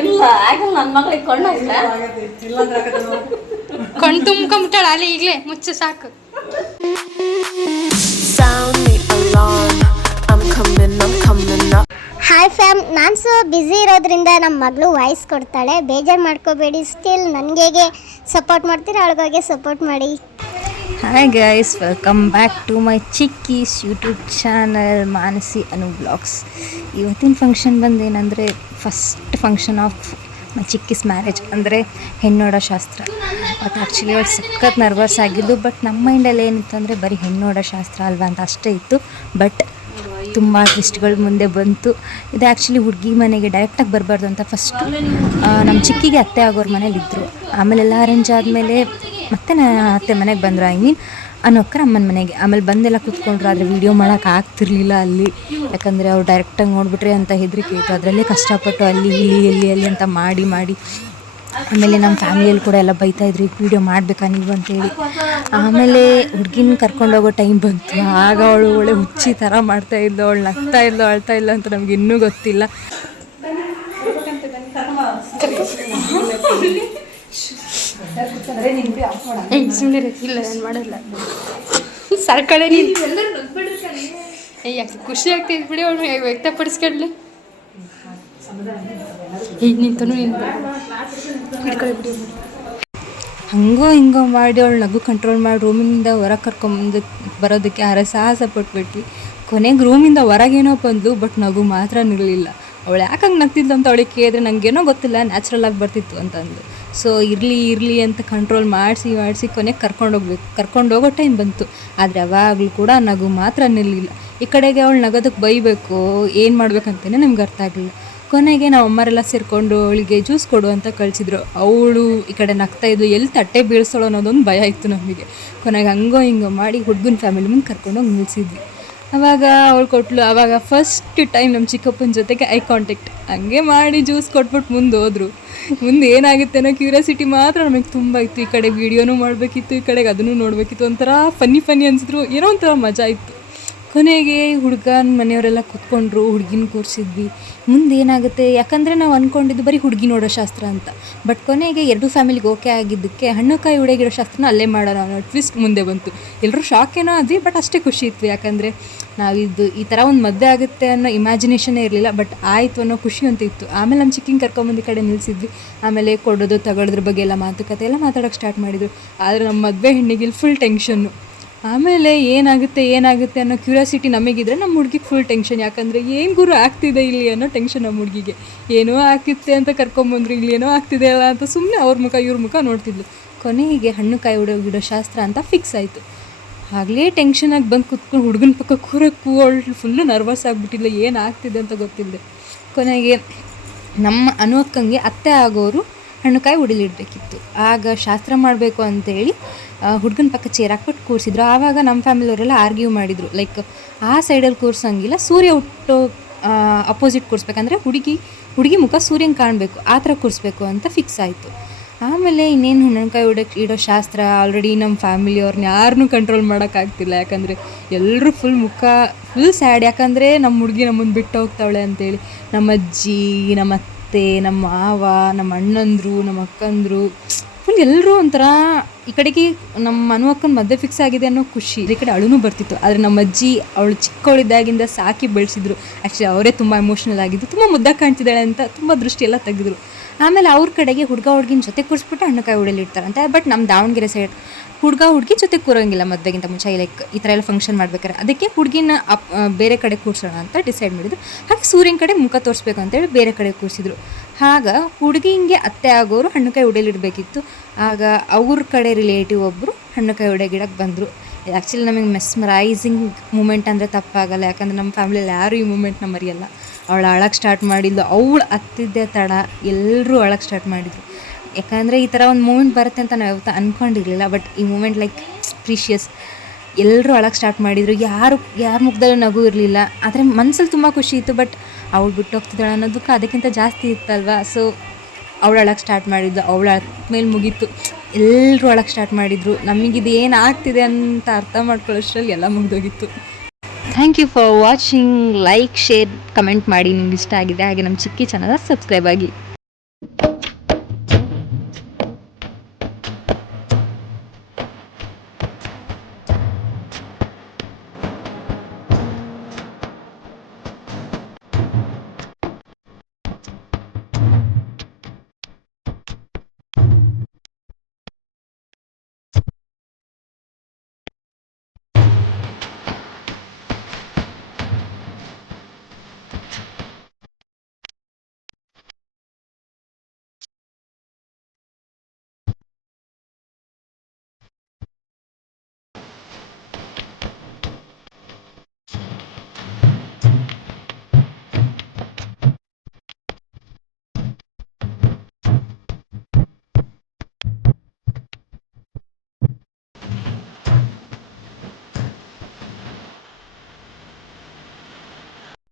ಇಲ್ಲ ಆಗಲ್ಲ ನನ್ನ ಮಗಳಿಗೆ. ಕಣ್ ತುಂಬ್ಕೊಂಬಿಟ್ಟಾಳ ಅಲ್ಲಿ ಈಗಲೇ ಮುಚ್ಚ ಸಾಕು. ಹಾಯ್ ಫ್ಯಾಮ್ ನಾನು ಸೊ ಬ್ಯುಸಿ ಇರೋದ್ರಿಂದ ನಮ್ಮ ಮಗಳು ವಾಯ್ಸ್ ಕೊಡ್ತಾಳೆ ಬೇಜಾರು ಮಾಡ್ಕೋಬೇಡಿ ಸ್ಟಿಲ್ ನನಗೆ ಸಪೋರ್ಟ್ ಮಾಡ್ತೀರಾ ಅವಳಿಗೆ ಸಪೋರ್ಟ್ ಮಾಡಿ hi guys welcome back to my chikkis YouTube channel Manasi Anu blogs ಇವತ್ತಿನ ಫಂಕ್ಷನ್ ಬಂದೇನೆಂದರೆ ಫಸ್ಟ್ ಫಂಕ್ಷನ್ ಆಫ್ ಮೈ ಚಿಕ್ಕಿಸ್ ಮ್ಯಾರೇಜ್ ಅಂದರೆ ಹೆಣ್ಣೋಡೋ ಶಾಸ್ತ್ರ. ಮತ್ತು ಆ್ಯಕ್ಚುಲಿ ಅವ್ರು ಸಖತ್ ನರ್ವಸ್ ಆಗಿದ್ದು ಬಟ್ ನಮ್ಮ ಮೈಂಡಲ್ಲಿ ಏನಿತ್ತು ಅಂದರೆ ಬರೀ ಹೆಣ್ಣೋಡೋ ಶಾಸ್ತ್ರ ಅಲ್ವಾ ಅಂತ ಅಷ್ಟೇ ಇತ್ತು. ಬಟ್ ತುಂಬ ಟ್ವಿಸ್ಟ್ಗಳು ಮುಂದೆ ಬಂತು. ಇದು ಆ್ಯಕ್ಚುಲಿ ಹುಡುಗಿ ಮನೆಗೆ ಡೈರೆಕ್ಟಾಗಿ ಬರಬಾರ್ದು ಅಂತ ಫಸ್ಟು ನಮ್ಮ ಚಿಕ್ಕಿಗೆ ಅತ್ತೆ ಆಗೋರ ಮನೇಲಿ ಇದ್ದರು ಆಮೇಲೆ ಎಲ್ಲ ಅರೇಂಜ್ ಆದಮೇಲೆ ಮತ್ತೆ ನಾ ಅತ್ತೆ ಮನೆಗೆ ಬಂದರು ಐ ಮೀನ್ ಅನ್ನೋಕ್ಕರ ಅಮ್ಮನ ಮನೆಗೆ. ಆಮೇಲೆ ಬಂದೆಲ್ಲ ಕೂತ್ಕೊಂಡ್ರು, ಆದರೆ ವೀಡಿಯೋ ಮಾಡೋಕೆ ಆಗ್ತಿರ್ಲಿಲ್ಲ ಅಲ್ಲಿ. ಯಾಕಂದರೆ ಅವ್ರು ಡೈರೆಕ್ಟಾಗಿ ನೋಡಿಬಿಟ್ರೆ ಅಂತ ಹೆದರಿಕೆ ಇತ್ತು. ಅದರಲ್ಲೇ ಕಷ್ಟಪಟ್ಟು ಅಲ್ಲಿ, ಇಲ್ಲಿ ಇಲ್ಲಿ ಅಲ್ಲಿ ಅಂತ ಮಾಡಿ ಮಾಡಿ. ಆಮೇಲೆ ನಮ್ಮ ಫ್ಯಾಮಿಲಿಯಲ್ಲಿ ಕೂಡ ಎಲ್ಲ ಬೈತಾ ಇದ್ರು ವೀಡಿಯೋ ಮಾಡಬೇಕಾ ನೀವು? ಅಂತೇಳಿ. ಆಮೇಲೆ ಹುಡುಗಿನ ಕರ್ಕೊಂಡೋಗೋ ಟೈಮ್ ಬಂತು. ಆಗ ಅವಳು ಒಳ್ಳೆ ಹುಚ್ಚಿ ಥರ ಮಾಡ್ತಾ ಇದ್ಲು. ಅವಳು ನಗ್ತಾ ಇದ್ಲು, ಅಳ್ತಾ ಇಲ್ಲ ಅಂತ ನಮ್ಗೆ ಇನ್ನೂ ಗೊತ್ತಿಲ್ಲ. ಏಯ್ ಯಾಕೆ ಖುಷಿ ಆಗ್ತೈತೆ ಬಿಡಿ ಅವಳು ವ್ಯಕ್ತಪಡಿಸ್ಕೊಳ್ಳಿ ಈಗ ನಿಂತನು ನಿಂತು ಹಂಗೋ ಹಿಂಗೋ ಮಾಡಿ ಅವಳು ನಗು ಕಂಟ್ರೋಲ್ ಮಾಡಿ ರೂಮಿಂದ ಹೊರಗೆ ಕರ್ಕೊಂಬಂದು ಬರೋದಕ್ಕೆ ಅರೆ ಸಾಹಸ ಪಟ್ಬಿಟ್ವಿ. ಕೊನೆಗೆ ರೂಮಿಂದ ಹೊರಗೇನೋ ಬಂದ್ಲು ಬಟ್ ನಗು ಮಾತ್ರ ನಿಲ್ಲಲಿಲ್ಲ ಅವಳು ಯಾಕೆ ಹಂಗೆ ನಗ್ತಿದ್ಲು ಅಂತ ಅವಳಿಗೆ ಕೇಳಿದ್ರೆ ನನಗೇನೋ ಗೊತ್ತಿಲ್ಲ ನ್ಯಾಚುರಲ್ ಆಗಿ ಬರ್ತಿತ್ತು ಅಂತಂದು ಸೊ ಇರಲಿ ಇರಲಿ ಅಂತ ಕಂಟ್ರೋಲ್ ಮಾಡಿಸಿ ಮಾಡಿಸಿ ಕೊನೆಗೆ ಕರ್ಕೊಂಡೋಗ್ಬೇಕು ಕರ್ಕೊಂಡೋಗೋ ಟೈಮ್ ಬಂತು. ಆದರೆ ಅವಾಗಲೂ ಕೂಡ ನಗು ಮಾತ್ರ ನಿಲ್ಲಿಲ್ಲ. ಈ ಕಡೆಗೆ ಅವಳು ನಗೋದಕ್ಕೆ ಬೈಬೇಕು, ಏನು ಮಾಡ್ಬೇಕಂತಲೇ ನಮ್ಗೆ ಅರ್ಥ ಆಗಲಿಲ್ಲ. ಕೊನೆಗೆ ನಾವು ಅಮ್ಮರೆಲ್ಲ ಸೇರಿಕೊಂಡು ಅವಳಿಗೆ ಜ್ಯೂಸ್ ಕೊಡು ಅಂತ ಕಳಿಸಿದ್ರು. ಅವಳು ಈ ಕಡೆ ನಗ್ತಾ ಇದ್ದು ಎಲ್ಲಿ ತಟ್ಟೆ ಬೀಳ್ಸೋಳು ಅನ್ನೋದೊಂದು ಭಯ ಇತ್ತು ನಮಗೆ. ಕೊನೆಗೆ ಹಂಗೋ ಹಿಂಗೋ ಮಾಡಿ ಹುಡುಗನ ಫ್ಯಾಮಿಲಿ ಮುಂದೆ ಕರ್ಕೊಂಡೋಗಿ ನಿಲ್ಸಿದ್ವಿ. ಅವಾಗ ಅವಳು ಕೊಟ್ಲು. ಅವಾಗ ಫಸ್ಟ್ ಟೈಮ್ ನಮ್ಮ ಚಿಕ್ಕಪ್ಪನ ಜೊತೆಗೆ ಐ ಕಾಂಟ್ಯಾಕ್ಟ್ ಹಂಗೆ ಮಾಡಿ ಜ್ಯೂಸ್ ಕೊಟ್ಬಿಟ್ಟು ಮುಂದೆ ಹೋದ್ರು. ಮುಂದೆ ಏನಾಗುತ್ತೆ ಅನ್ನೋ ಕ್ಯೂರಿಯಾಸಿಟಿ ಮಾತ್ರ ನಮಗೆ ತುಂಬ ಇತ್ತು. ಈ ಕಡೆ ವೀಡಿಯೋನೂ ಮಾಡಬೇಕಿತ್ತು, ಈ ಕಡೆಗೆ ಅದನ್ನು ನೋಡಬೇಕಿತ್ತು. ಒಂಥರ ಫನ್ನಿ ಫನ್ನಿ ಅನಿಸಿದ್ರು. ಏನೋ ಒಂಥರ ಮಜಾ ಇತ್ತು. ಕೊನೆಗೆ ಹುಡುಗನ ಮನೆಯವರೆಲ್ಲ ಕೂತ್ಕೊಂಡ್ರು, ಹುಡುಗಿನ ಕೂರಿಸಿದ್ವಿ. ಮುಂದೆ ಏನಾಗುತ್ತೆ? ಯಾಕಂದರೆ ನಾವು ಅಂದ್ಕೊಂಡಿದ್ದು ಬರೀ ಹುಡುಗಿ ನೋಡೋ ಶಾಸ್ತ್ರ ಅಂತ. ಬಟ್ ಕೊನೆಗೆ ಎರಡು ಫ್ಯಾಮಿಲಿಗೆ ಓಕೆ ಆಗಿದ್ದಕ್ಕೆ ಹಣ್ಣುಕಾಯಿ ಹುಡುಗಿರೋ ಶಾಸ್ತ್ರನ ಅಲ್ಲೇ ಮಾಡೋಣ ಅನ್ನೋ ಟ್ವಿಸ್ಟ್ ಮುಂದೆ ಬಂತು. ಎಲ್ಲರೂ ಶಾಕ್ ಏನೋ ಆದ್ವಿ ಬಟ್ ಅಷ್ಟೇ ಖುಷಿ ಇತ್ತು ಯಾಕಂದರೆ ನಾವಿದ್ದು ಈ ಥರ ಒಂದು ಮದುವೆ ಆಗುತ್ತೆ ಅನ್ನೋ ಇಮ್ಯಾಜಿನೇಷನೇ ಇರಲಿಲ್ಲ ಬಟ್ ಆಯಿತು ಅನ್ನೋ ಖುಷಿ ಅಂತ ಇತ್ತು. ಆಮೇಲೆ ನಮ್ಮ ಚಿಕ್ಕಿಂಗ್ ಕರ್ಕೊಂಬಂದು ಕಡೆ ನಿಲ್ಲಿಸಿದ್ವಿ ಆಮೇಲೆ ಕೊಡೋದು ತಗೊಳ್ಳೋದ್ರ ಬಗ್ಗೆ ಎಲ್ಲ ಮಾತುಕತೆ ಎಲ್ಲ ಮಾತಾಡೋಕ್ಕೆ ಸ್ಟಾರ್ಟ್ ಮಾಡಿದ್ರು. ಆದರೆ ನಮ್ಮ ಮದುವೆ ಹೆಣ್ಣಿಗೆ ಫುಲ್ ಟೆನ್ಷನ್ನು ಆಮೇಲೆ ಏನಾಗುತ್ತೆ ಏನಾಗುತ್ತೆ ಅನ್ನೋ ಕ್ಯೂರಿಯಾಸಿಟಿ ನಮಗಿದ್ರೆ ನಮ್ಮ ಹುಡುಗಿಗೆ ಫುಲ್ ಟೆನ್ಷನ್ ಯಾಕಂದರೆ ಏನು ಗುರು ಆಗ್ತಿದೆ ಇಲ್ಲಿ ಅನ್ನೋ ಟೆನ್ಷನ್ ನಮ್ಮ ಹುಡುಗಿಗೆ. ಏನೋ ಆಗ್ತಿತ್ತೆ ಅಂತ ಕರ್ಕೊಂಬಂದ್ರು, ಇಲ್ಲಿ ಏನೋ ಆಗ್ತಿದೆ ಅಲ್ಲ ಅಂತ ಸುಮ್ಮನೆ ಅವ್ರ ಮುಖ, ಇವ್ರ ಮುಖ ನೋಡ್ತಿದ್ಲು. ಕೊನೆಗೆ ಹಣ್ಣು ಕಾಯಿ ಹೊಡೋ ಗಿಡೋ ಶಾಸ್ತ್ರ ಅಂತ ಫಿಕ್ಸ್ ಆಯಿತು. ಆಗಲೇ ಟೆನ್ಷನಾಗಿ ಬಂದು ಕುತ್ಕೊಂಡು ಹುಡುಗನ ಪಕ್ಕ ಕೂರಕ್ಕೂ ಅವಳು ಫುಲ್ಲು ನರ್ವಸ್ ಆಗಿಬಿಟ್ಟಿಲ್ಲ ಏನಾಗ್ತಿದೆ ಅಂತ ಗೊತ್ತಿಲ್ಲದೆ ಕೊನೆಗೆ ನಮ್ಮ ಅನುವಕ್ಕಂಗೆ ಅತ್ತೆ ಆಗೋರು ಹಣ್ಣುಕಾಯಿ ಉಡಿಲಿಡ್ಬೇಕಿತ್ತು ಆಗ ಶಾಸ್ತ್ರ ಮಾಡಬೇಕು ಅಂತೇಳಿ ಹುಡುಗನ ಪಕ್ಕ ಚೇರ್ ಹಾಕ್ಬಿಟ್ಟು ಕೂರಿಸಿದ್ರು. ಆವಾಗ ನಮ್ಮ ಫ್ಯಾಮಿಲಿಯವರೆಲ್ಲ ಆರ್ಗ್ಯೂ ಮಾಡಿದರು. ಲೈಕ್ ಆ ಸೈಡಲ್ಲಿ ಕೂರ್ಸಂಗಿಲ್ಲ, ಸೂರ್ಯ ಹುಟ್ಟೋ ಅಪೋಸಿಟ್ ಕೂರಿಸ್ಬೇಕಂದ್ರೆ ಹುಡುಗಿ ಹುಡುಗಿ ಮುಖ ಸೂರ್ಯನ ಕಾಣಬೇಕು, ಆ ಥರ ಕೂರಿಸ್ಬೇಕು ಅಂತ ಫಿಕ್ಸ್ ಆಯಿತು. ಆಮೇಲೆ ಇನ್ನೇನು ಹುಣ್ಣಣ್ಣಕಾಯಿ ಉಡಕ್ಕೆ ಇಡೋ ಶಾಸ್ತ್ರ ಆಲ್ರೆಡಿ ನಮ್ಮ ಫ್ಯಾಮಿಲಿಯವ್ರನ್ನ ಯಾರನ್ನೂ ಕಂಟ್ರೋಲ್ ಮಾಡೋಕ್ಕಾಗ್ತಿಲ್ಲ. ಯಾಕಂದರೆ ಎಲ್ಲರೂ ಫುಲ್ ಮುಖ ಫುಲ್ ಸ್ಯಾಡ್ ಯಾಕಂದರೆ ನಮ್ಮ ಹುಡುಗಿ ನಮ್ಮನ್ನು ಬಿಟ್ಟು ಹೋಗ್ತಾವಳೆ ಅಂತೇಳಿ. ನಮ್ಮ ಅಜ್ಜಿ ನಮ್ಮ ಅತ್ತೆ, ನಮ್ಮ ಮಾವ, ನಮ್ಮ ಅಣ್ಣಂದ್ರು, ನಮ್ಮ ಅಕ್ಕಂದ್ರು ಫುಲ್ ಎಲ್ಲರೂ ಒಂಥರ ಈ ಕಡೆಗೆ ನಮ್ಮ ಮನು ಅಕ್ಕನ ಮದುವೆ ಫಿಕ್ಸ್ ಆಗಿದೆ ಅನ್ನೋ ಖುಷಿ. ಈ ಕಡೆ ಅಳುನೂ ಬರ್ತಿತ್ತು, ಆದರೆ ನಮ್ಮ ಅಜ್ಜಿ ಅವಳು ಚಿಕ್ಕವಳಿದ್ದಾಗಿಂದ ಸಾಕಿ ಬೆಳೆಸಿದ್ರು. ಆ್ಯಕ್ಚುಲಿ ಅವರೇ ತುಂಬ ಎಮೋಷ್ನಲ್ ಆಗಿದ್ದು, ತುಂಬ ಮುದ್ದಾಗಿ ಕಾಣ್ತಿದ್ದಾಳೆ ಅಂತ ತುಂಬ ದೃಷ್ಟಿ ಎಲ್ಲ ತೆಗೆದ್ರು. ಆಮೇಲೆ ಅವ್ರ ಕಡೆಗೆ ಹುಡುಗ ಹುಡುಗಿನ ಜೊತೆ ಕೂರಿಸ್ಬಿಟ್ಟು ಹಣ್ಣುಕಾಯಿ ಹುಡಲಿ ಇಡ್ತಾರಂತೆ. ಬಟ್ ನಮ್ಮ ದಾವಣಗೆರೆ ಸೈಡ್ ಹುಡುಗ ಹುಡುಗಿ ಜೊತೆ ಕೂರೋಂಗಿಲ್ಲ ಮದುವೆಗಿಂತ ಮುಂಚೆ ಲೈಕ್ ಈ ಥರ ಎಲ್ಲ ಫಂಕ್ಷನ್ ಮಾಡ್ಬೇಕಾರೆ ಅದಕ್ಕೆ ಹುಡುಗಿನ ಅಪ್ ಬೇರೆ ಕಡೆ ಕೂರ್ಸೋಣ ಅಂತ ಡಿಸೈಡ್ ಮಾಡಿದ್ರು. ಹಾಗೆ ಸೂರ್ಯನ ಕಡೆ ಮುಖ ತೋರಿಸ್ಬೇಕು ಅಂತೇಳಿ ಬೇರೆ ಕಡೆ ಕೂರಿಸಿದ್ರು. ಆಗ ಹುಡುಗಿಂಗೆ ಅತ್ತೆ ಆಗೋರು ಹಣ್ಣುಕಾಯಿ ಉಡೇಲಿಡಬೇಕಿತ್ತು ಆಗ ಅವ್ರ ಕಡೆ ರಿಲೇಟಿವ್ ಒಬ್ಬರು ಹಣ್ಣುಕಾಯಿ ಉಡೆ ಗಿಡಕ್ಕೆ ಬಂದರು. ಆ್ಯಕ್ಚುಲಿ ನಮಗೆ ಮೆಸ್ಮರೈಸಿಂಗ್ ಮೂಮೆಂಟ್ ಅಂದರೆ ತಪ್ಪಾಗಲ್ಲ. ಯಾಕಂದರೆ ನಮ್ಮ ಫ್ಯಾಮಿಲಿಯಲ್ಲಿ ಯಾರು ಈ ಮೂಮೆಂಟ್ನ ಮರೆಯಲ್ಲ. ಅವಳು ಅಳಕ್ಕೆ ಸ್ಟಾರ್ಟ್ ಮಾಡಿದ್ಲು. ಅವಳು ಹತ್ತಿದ್ದೆ ತಡ. ಎಲ್ಲರೂ ಅಳಕ್ಕೆ ಸ್ಟಾರ್ಟ್ ಮಾಡಿದ್ರು. ಯಾಕಂದರೆ ಈ ಥರ ಒಂದು ಮೂಮೆಂಟ್ ಬರುತ್ತೆ ಅಂತ ನಾವು ಯಾವತ್ತೂ ಅಂದ್ಕೊಂಡಿರಲಿಲ್ಲ ಬಟ್ ಈ ಮೂಮೆಂಟ್ ಲೈಕ್ ಪ್ರೀಷಿಯಸ್ ಎಲ್ಲರೂ ಅಳಕ್ಕೆ ಸ್ಟಾರ್ಟ್ ಮಾಡಿದರು. ಯಾರು, ಯಾರ ಮುಖದಲ್ಲೂ ನಗು ಇರಲಿಲ್ಲ. ಆದರೆ ಮನಸ್ಸಲ್ಲಿ ತುಂಬ ಖುಷಿ ಇತ್ತು. ಬಟ್ ಅವಳು ಬಿಟ್ಟು ಹೋಗ್ತಿದ್ದಾಳೆ ಅನ್ನೋ ಅದಕ್ಕಿಂತ ಜಾಸ್ತಿ ಇತ್ತಲ್ವ? ಸೊ ಅವಳು ಅಳಕ್ಕೆ ಸ್ಟಾರ್ಟ್ ಮಾಡಿದ್ದು ಅವಳು ಮೇಲೆ ಮುಗೀತು. ಎಲ್ಲರೂ ಅಳಕ್ಕೆ ಸ್ಟಾರ್ಟ್ ಮಾಡಿದರು. ನಮಗಿದು ಏನು ಆಗ್ತಿದೆ ಅಂತ ಅರ್ಥ ಮಾಡ್ಕೊಳ್ಳೋಷ್ಟರಲ್ಲಿ ಎಲ್ಲ ಮುಗಿದೋಗಿತ್ತು. Thank you for watching, like, share, comment ಮಾಡಿ. ನಿಮ್ಗೆ ಇಷ್ಟ ಆಗಿದೆ ಹಾಗೆ ನಮ್ಮ ಚಿಕ್ಕಿ ಚಾನಲ್ ಸಬ್ಸ್ಕ್ರೈಬ್ ಆಗಿ.